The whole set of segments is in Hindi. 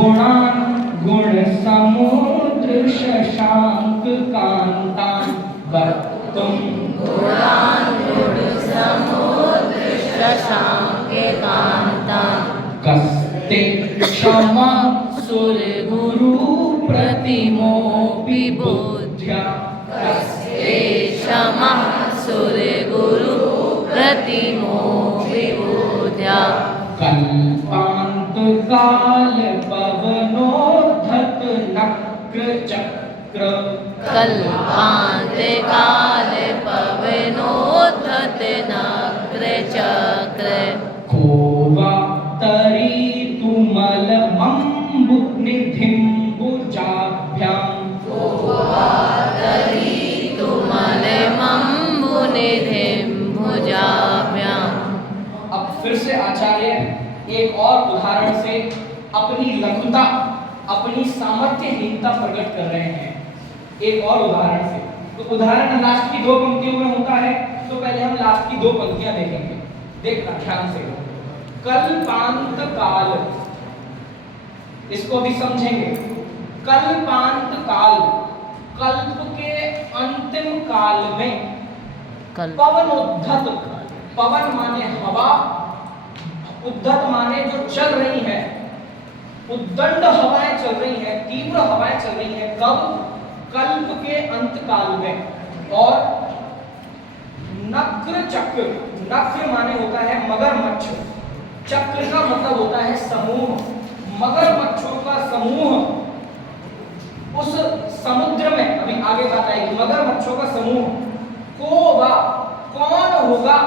गुणान गुण समुद्र शशांक कांता वक्तुम गुणान गुण समुद्र शशांक कांता कस्ते क्षमा सुर गुरु प्रतिमोपि बोध्या कस्ते क्षमा सुर गुरु प्रतिमो विबोध्या कल्पांत काल पवनोद्धत नक्र चक्र कल्पांत काल पवनोद्धत नक्र चक्र कोवा तरी तुमल मंबु निधिं भुजाभ्याम तरी तुमल मम्बुनिधिं भुजाभ्याम्। अब फिर से आचार्य एक और उदाहरण से अपनी लघुता अपनी सामर्थ्यहीनता प्रकट कर रहे हैं। एक और उदाहरण से, तो उदाहरण लास्ट की दो पंक्तियों में होता है, तो पहले हम लास्ट की दो पंक्तियां देखेंगे। देखना ध्यान से, कल्पांत काल, इसको भी समझेंगे। कल्पांत काल, कल्प के अंतिम काल में पवनोद्धत, पवन माने हवा, उद्धत माने जो चल रही है, उद्दंड हवाएं चल रही हैं, तीव्र हवाएं चल रही हैं। कब? कल्प के अंत काल में। और नक्र चक्र, नक्र माने होता है मगरमच्छ, चक्र का मतलब होता है समूह, मगरमच्छों का समूह उस समुद्र में, अभी आगे बात आएगी, मगरमच्छों का समूह को वा कौन होगा,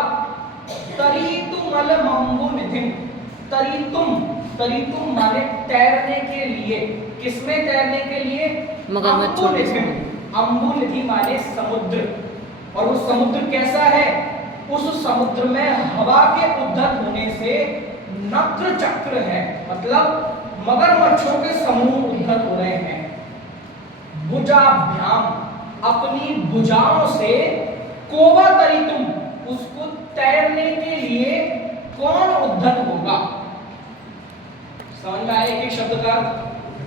तरीतुमल मम्बुनिधिं, तरीतुम, तरीतुम माने तैरने के लिए, किसमें तैरने के लिए? मगरमच्छों में। अम्बुनिधि माने समुद्र, और वो समुद्र कैसा है? उस समुद्र में हवा के उद्धत होने से नक्र चक्र है, मतलब मगरमच्छों के समूह उद्धत हो रहे हैं। भुजाभ्याम, अपनी भुजाओं से, कोवा तरीतुम, उसको तैरने के लिए कौन उद्धत होगा? समझ में आया एक शब्द का?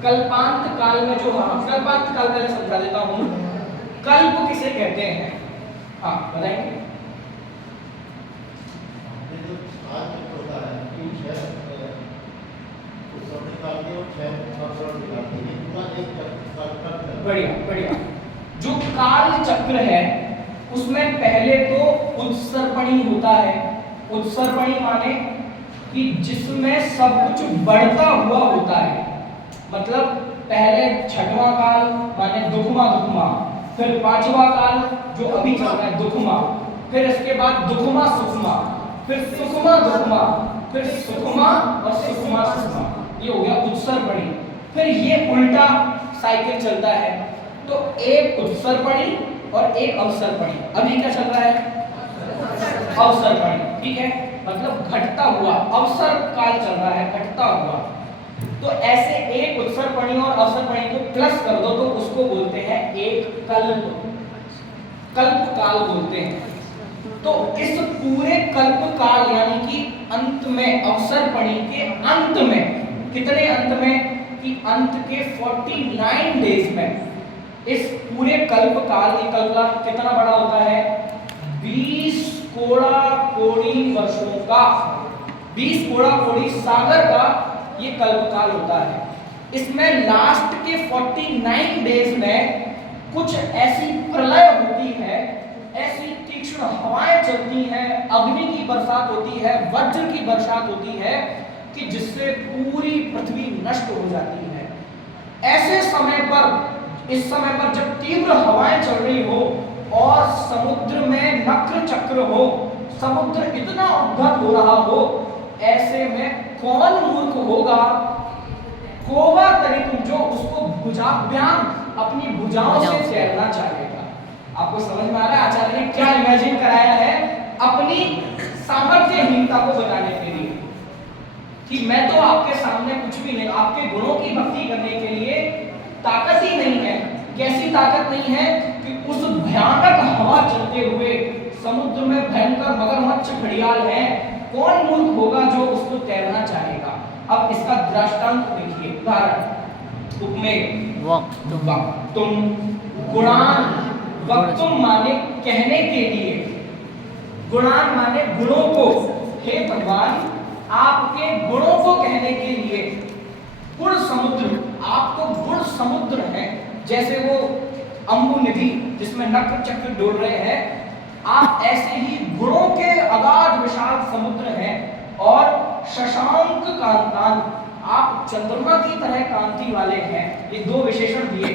कल्पांत काल में जो, कल्पांत काल पहले समझा देता हूं। कल्प किसे कहते हैं? हाँ बताएंगे। बढ़िया बढ़िया। जो काल चक्र है उसमें पहले तो उत्सर्पणी होता है। उत्सर्पणी माने कि जिसमें सब कुछ बढ़ता हुआ होता है, मतलब पहले छठवां काल माने दुखमा दुखमा, फिर पांचवा काल जो अभी चल रहा है दुखमा, फिर इसके बाद दुखमा सुखमा, फिर सुखमा दुखमा, फिर सुखमा और सुखमा सुखमा, ये हो गया उत्सर्पणी। फिर ये उल्टा साइकिल चलता है, तो एक उत्सर्पणी और एक अवसर्पणी। अभी क्या चल रहा है? अवसर्पणी, ठीक है, मतलब घटता हुआ, अवसर काल चल रहा है, घटता हुआ। तो ऐसे एक उत्सर्पणी और अवसर्पणी को प्लस कर दो तो उसको बोलते हैं एक कल्प, कल्प काल बोलते हैं। तो इस पूरे कल्प काल यानी कि अंत में, अवसर्पणी के अंत में, कितने अंत में? कि अंत के 49 डेज में, इस पूरे कल्प काल, ये कल्प काल कितना बड़ा होता है? 20 कोड़ा कोड़ी वर्षों का, 20 कोड़ा कोड़ी सागर का ये कल्प काल होता है। इसमें लास्ट के 49 डेज में कुछ ऐसी प्रलय होती है, ऐसी तीक्ष्ण हवाएं चलती हैं, अग्नि की बरसात होती है, वज्र की बरसात होती है कि जिससे पूरी पृथ्वी नष्ट हो जाती है। ऐसे समय पर, इस समय पर जब तीव्र हवाएं चल रही हो और समुद्र में नक्र चक्र हो, समुद्र इतना उद्धत हो रहा हो, ऐसे में कौन मूर्ख होगा? कोवा तरीतुम, जो उसको भुजाभ्याम, अपनी भुजाओं से तैरना चाहेगा। आपको समझ में आ रहा है आचार्य ने क्या इमेजिन कराया है? अपनी सामर्थ्यहीनता को बताने के लिए कि मैं तो आपके सामने कुछ भी नहीं, आपके गुणों की भक्ति करने के लिए ताकत ही नहीं है। कैसी ताकत नहीं है? कि उस भयानक हवा चलते हुए समुद्र में भयंकर मगरमच्छ घड़ियाल है, कौन मूर्ख होगा जो उसको तैरना चाहेगा? अब इसका दृष्टांत देखिए, उदाहरण उपमेय वक्तुम वक्तुम गुणान, वक्तुम माने कहने के लिए, गुणान माने गुणों को। हे भगवान, आपके गुणों को कहने के लिए गुण समुद्र, आप तो गुण समुद्र हैं। जैसे वो अम्बु निधि जिसमें नक्र चक्र डोल रहे हैं, आप ऐसे ही गुणों के अगाध विशाल समुद्र हैं। और शशांक कांतान, आप चंद्रमा की तरह कांति वाले हैं। ये दो विशेषण दिए,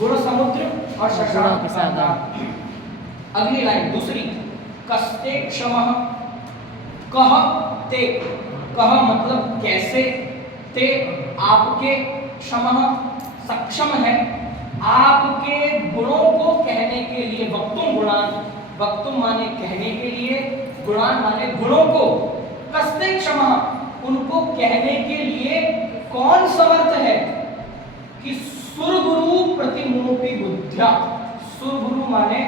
गुण समुद्र और शशांक कांतान। अगली लाइन दूसरी, कस्ते क्षमः, कह ते, कह मतलब कैसे, ते आपके, क्षमः सक्षम है आपके गुणों को कहने के लिए। वक्तुम गुणान, वक्तुम माने कहने के लिए, गुणान माने गुणों को। कस्ते क्षमः, उनको कहने के लिए कौन समर्थ है? कि सुरगुरु प्रतिमोपी बुद्ध्या, सुरगुरु माने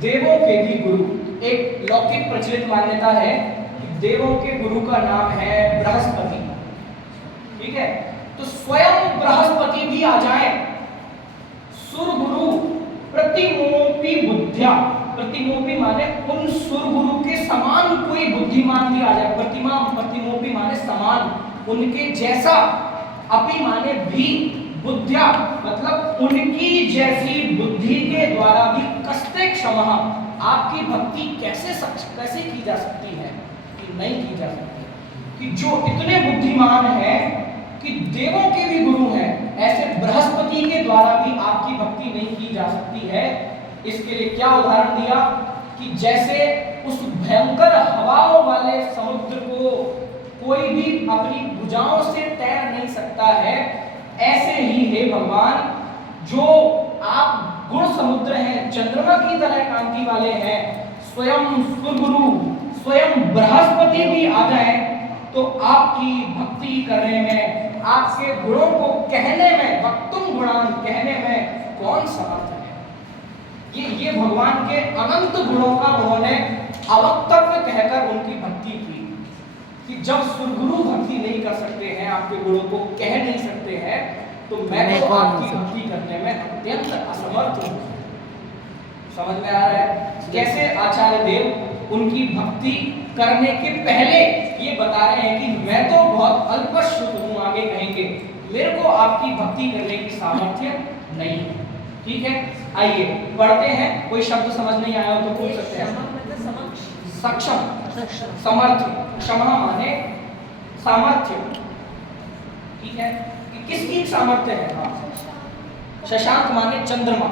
देवों के भी गुरु। एक लौकिक प्रचलित मान्यता है कि देवों के गुरु का नाम है बृहस्पति, ठीक है? तो स्वयं बृहस्पति भी आ जाए, सुरगुरु प्रतिमोपी बुद्ध्या, प्रतिमोपी माने उन सुरगुरु के समान कोई बुद्धिमान भी आ जाए। प्रतिमा, प्रतिमोपी माने समान, उनके जैसा, अपि माने भी, बुद्ध्या मतलब उनकी जैसी बुद्धि के द्वारा भी। कस्ते क्षमः, आपकी भक्ति कैसे की जा सकती है? कि नहीं की जा सकती, कि जो इतने बुद्धिमान हैं कि देवों के भी गुरु हैं, ऐसे बृहस्पति के द्वारा भी आपकी भक्ति नहीं की जा सकती है। इसके लिए क्या उदाहरण दिया कि जैसे उस भयंकर हवाओं वाले समुद्र को कोई भी अपनी भुजाओं से तैर नहीं सकता है, ऐसे ही हे भगवान, जो आप गुण समुद्र हैं, चंद्रमा की तरह कांति वाले हैं, स्वयं सुरगुरु, स्वयं बृहस्पति भी आ जाए तो आपकी भक्ति करने में, आपके गुणों को कहने में, वक्तुम गुणान कहने में कौन समर्थ है? ये भगवान के अनंत गुणों का उन्होंने अवक्तव्य कहकर उनकी भक्ति की। कि जब सुरगुरु भक्ति नहीं कर सकते हैं, आपके गुणों को कह नहीं सकते हैं, तो मैं तो आपकी भक्ति करने में अत्यंत असमर्थ हूँ। समझ में आ रहा है? कैसे आचार्य देव उनकी भक्ति करने के पहले ये बता रहे हैं कि मैं तो बहुत अल्पश्रुत हूँ, आगे कहेंगे मेरे को आपकी भक्ति करने की सामर्थ्य नहीं है। ठीक है, आइए पढ़ते हैं। कोई शब्द समझ नहीं आया हो तो पूछ सकते हैं। सक्षम, समर्थ, क्षमा माने सामर्थ्य, ठीक है? कि किसकी सामर्थ्य है? हाँ, शशांक माने चंद्रमा।